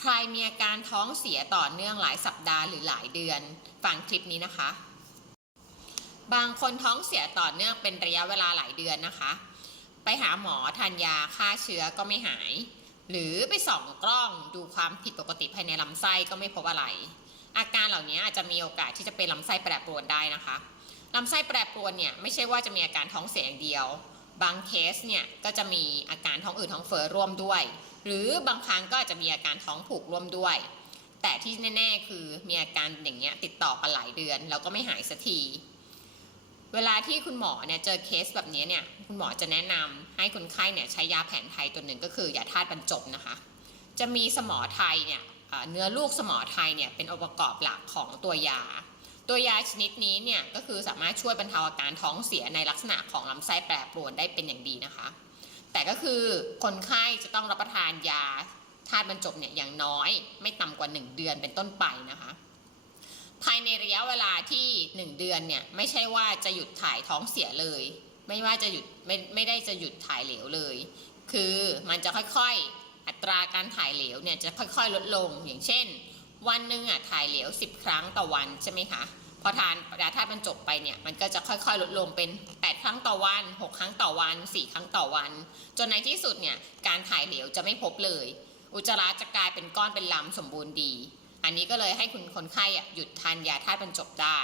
ใครมีอาการท้องเสียต่อเนื่องหลายสัปดาห์หรือหลายเดือน ฟังคลิปนี้นะคะ บางคนท้องเสียต่อเนื่องเป็นระยะเวลาหลายเดือนนะคะ ไปหาหมอทานยาฆ่าเชื้อก็ไม่หาย หรือไปส่องกล้องดูความผิดปกติภายในลำไส้ก็ไม่พบอะไร อาการเหล่านี้อาจจะมีโอกาสที่จะเป็นลำไส้แปรปรวนได้นะคะลำไส้แปรปรวนเนี่ยไม่ใช่ว่าจะมีอาการท้องเสียอย่างเดียว บางเคสเนี่ยก็จะมีอาการท้องอืดท้องเฟ้อร่วมด้วย หรือบางครั้งก็อาจจะมีอาการท้องผูกร่วมด้วย แต่ที่แน่ ๆ คือมีอาการอย่างเงี้ยติดต่อกันหลายเดือน แล้วก็ไม่หายสักที เวลาที่คุณหมอเนี่ยเจอเคสแบบนี้เนี่ยคุณหมอจะแนะนำให้คนไข้เนี่ยใช้ยาแผนไทยตัวหนึ่งก็คือยาธาตุบรรจบนะคะ จะมีสมอไทยเนี่ยเอ่อเนื้อลูกสมอไทยเนี่ยเป็นองค์ประกอบหลักของตัวยา ตัวยาชนิดนี้เนี่ยก็คือสามารถช่วยบรรเทาอาการท้องเสียในลักษณะของลำไส้แปรปรวนได้เป็นอย่างดีนะคะ แต่ก็คือคนไข้จะต้องรับประทานยาธาตุบรรจบเนี่ยอย่างน้อยไม่ต่ำกว่า 1 เดือนเป็นต้นไปนะคะ ภายในระยะเวลาที่ 1 เดือนเนี่ยไม่ใช่ว่าจะหยุดถ่ายท้องเสียเลย ไม่ว่าจะหยุดไม่ไม่ได้จะหยุดถ่ายเหลวเลย คือมันจะค่อยๆอัตราการถ่ายเหลวเนี่ยจะค่อยๆ ลดลงอย่างเช่นวันหนึ่งอะถ่ายเหลว 10 ครั้งต่อวันใช่ไหมคะ พอทานยาธาตุบรรจบไปเนี่ยมันก็จะค่อยๆ ลดลงเป็น 8 ครั้งต่อวัน 6 ครั้งต่อวัน 4 ครั้งต่อวัน จนในที่สุดเนี่ยการถ่ายเหลวจะไม่พบเลย อุจจาระจะกลายเป็นก้อนเป็นลำสมบูรณ์ดี อันนี้ก็เลยให้คุณคนไข้อะหยุดทานยาธาตุบรรจบได้